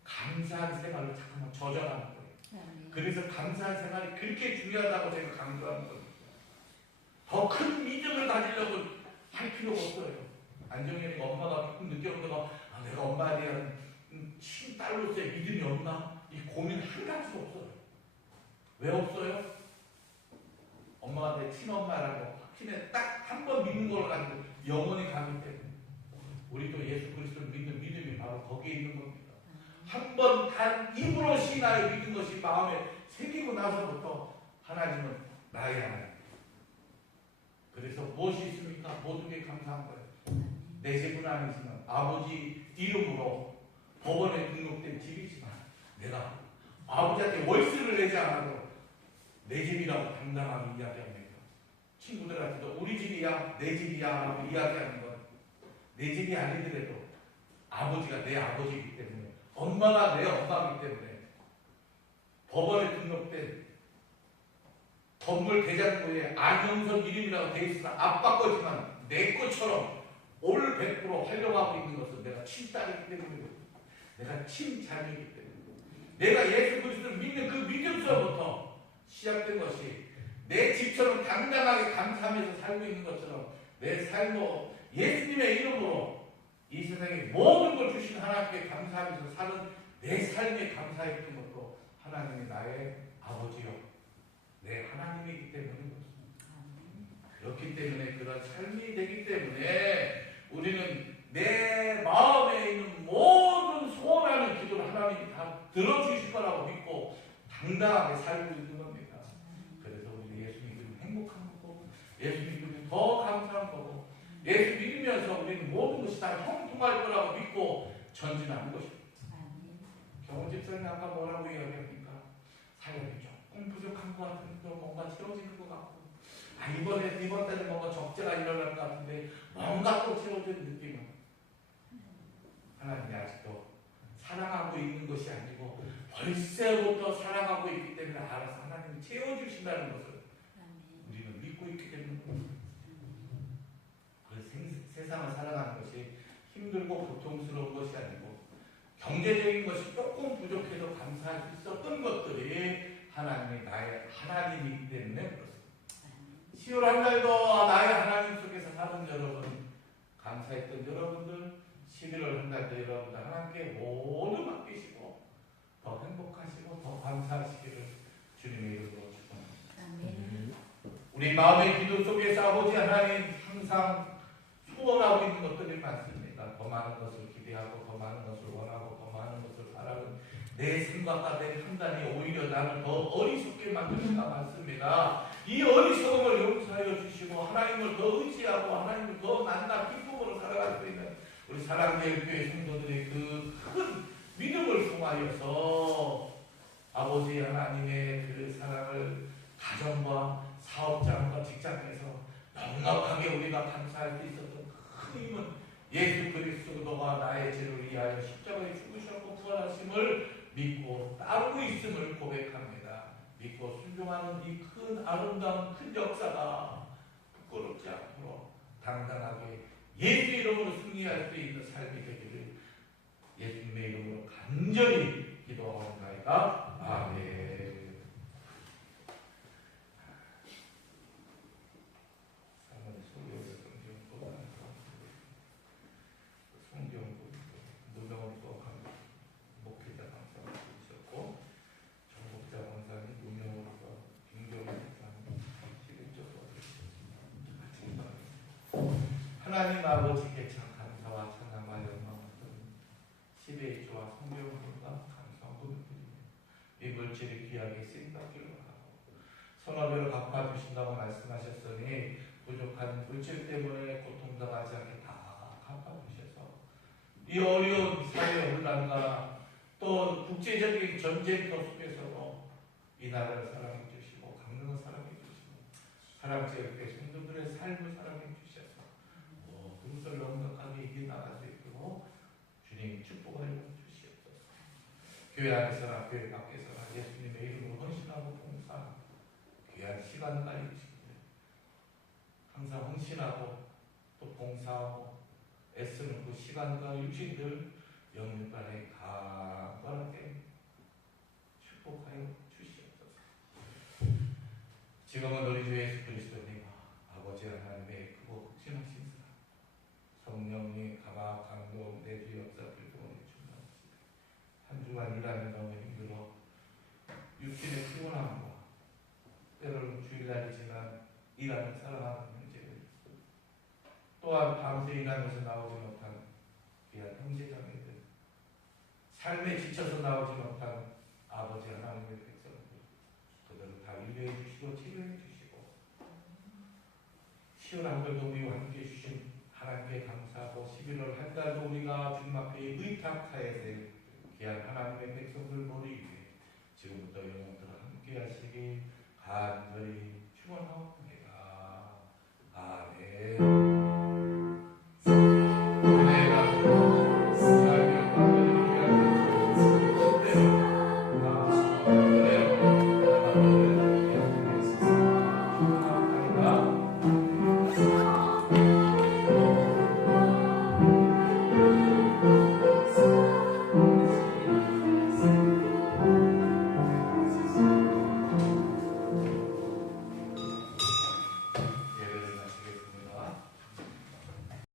감사한 생활로 잠깐만 젖어가는 거예요. 그래서 감사한 생활이 그렇게 중요하다고 제가 강조하는 겁니다. 더 큰 믿음을 가지려고 할 필요가 없어요. 안정현이가 엄마가 조금 늦게 오다가 내가 엄마에 대한 친딸로서의 믿음이 없나? 이 고민 한 가지도 없어요. 왜 없어요? 엄마가 내 친엄마라고 확신에 딱 한 번 믿는 걸 가지고 영원히 가기 때문에 우리도 예수 그리스도를 믿는 믿음이 바로 거기에 있는 겁니다. 한 번 단 입으로 신하여 믿은 것이 마음에 새기고 나서부터 하나님은 나의 하나님. 그래서 무엇이 있습니까? 모든 게 감사한 거예요. 내 집은 아니지만 아버지 이름으로 법원에 등록된 집이지만 내가 아버지한테 월세를 내지 않아도 내 집이라고 당당하게 이야기합니다. 친구들한테도 우리 집이야, 내 집이야 라고 이야기하는 건 내 집이 아니더라도 아버지가 내 아버지이기 때문에 엄마가 내 엄마이기 때문에 법원에 등록된 건물 대장부에 안영선 이름이라고 되어 있으나 아빠 거지만 내 것처럼 올 100% 활용하고 있는 것은 내가 친딸이기 때문에 내가 친자녀이기 때문에 내가 예수 그리스도를 믿는 그 믿음서부터 시작된 것이 내 집처럼 당당하게 감사하면서 살고 있는 것처럼 내 삶으로 예수님의 이름으로 이 세상에 모든 걸 주신 하나님께 감사하면서 사는 내 삶에 감사했던 것도 하나님이 나의 아버지요 내 하나님이기 때문에 그렇기 때문에 그런 삶이 되기 때문에 우리는 내 마음에 있는 모든 소원하는 기도를 하나님이 다 들어주실 거라고 믿고 당당하게 살고 있는 겁니다. 그래서 우리 예수 믿으면 행복한 거고 예수 믿으면 더 감사한 거고 예수 믿으면서 우리는 모든 것이 다 형통할 거라고 믿고 전진하는 것입니다. 경호 집사님 아까 뭐라고 이야기합니까? 사역이 조금 부족한 것 같은데 뭔가 채워지는 것 같고 이번 달에 뭔가 적재가 일어날 것 같은데 뭔가 또 채워지는 느낌은 하나님이 아직도 사랑하고 있는 것이 아니고 벌써부터 알아서 하나님이 채워주신다는 것을 우리는 믿고 있기 때문에 세상을 살아가는 것이 힘들고 고통스러운 것이 아니고 경제적인 것이 조금 부족해도 감사할 수 있었던 것들이 하나님이 나의 하나님이기 때문에 그렇습니다. 10월 한 달도 나의 하나님 속에서 사는 여러분, 감사했던 여러분들, 11월 한 달도 여러분들 하나님께 모두 맡기시고 더 행복하시고 더 감사하시기를 주님의 이름으로 축원합니다. 우리 마음의 기도 속에서 아버지 하나님 항상 소원하고 있는 것들이 많습니다. 더 많은 것을 기대하고 더 많은 것을 원하고 더 많은 것을 바라는 내 생각과 내 판단이 오히려 나를 더 어리석게 만들 때가 많습니다. 이 어리석음을 용서하여 주시고 하나님을 더 의지하고 하나님을 더 만나 기쁨으로 살아갈 수 있는 우리 사랑제일 교회 성도들의 그 큰 믿음을 통하여서 아버지 하나님의 그 사랑을 가정과 사업장과 직장에서 넉넉하게 우리가 감사할 수 있었던 큰 힘은 예수 그리스도가 나의 죄를 위하여 십자가에 죽으셨고 부활하심을 믿고 따르고 있음을 고백합니다. 믿고 순종하는 이 큰 아름다운 큰 역사가 부끄럽지 않도록 당당하게 예수 이름으로 승리할 수 있는 삶이 되기를 예수님의 이름으로 간절히 기도하옵나이다. 아멘. 성경도 노병을 수업하는 목회자 강사가 있었고 정복자 강사님 노명으로서 김경희 목사님 시립적으로 하나님 아버지께 참 감사와 찬양과 영광을 드립니다. 시대의조와 성경과 감사함을 드립니다. 이 물질이 귀하게 쓰임받기를 하고 선업을 갚아주신다고 말씀하셨으니 부족한 물질 때문에 고통당하지 않게 다 갚아주셔서 이 어려운 사회 혼란과 또 국제적인 전쟁터 속에서도 이 나라를 사랑해 주시고 강릉을 사랑해 주시고 사랑제일교회 성도들의 삶을 사랑해 주셔서 모든 것을 넉넉하게 이겨나갈 수 있도록 주님 축복을 주시옵소서. 교회 안에서나 교회 밖에서나 예수님의 이름으로 헌신하고 봉사하는 귀한 시간과 일주일 항상 헌신하고 또 봉사하고 애쓰는 그 시간과 일주일들 영육간에 강건하게 축복하여 주시옵소서. 지금은 우리 주 예수 그리스도님 아버지 하나님의 크고 극진하신 사랑 성령님 가마 강도 내주 역사 불동원에 충만하시다. 한 주간 일하는 너무 힘들어 육신의 피곤함과 때로는 주일날이지만 일하는 사랑하는 문제를 또한 밤새 일하면서 나오지 못한 귀한 형제자매들 삶에 지쳐서 나오지 못한 아버지 하나님의 백성들 그들을 다 위로해 주시고 치료해 주시고 시원한 걸도 우리와 함께 주신 하나님께 감사하고 11월 한 달도 우리가 주님 앞에 의탁하여야 될 귀한 하나님의 백성들 머리 위에 지금부터 영원토록 함께 하시기 간절히 축원하옵나이다. 아멘.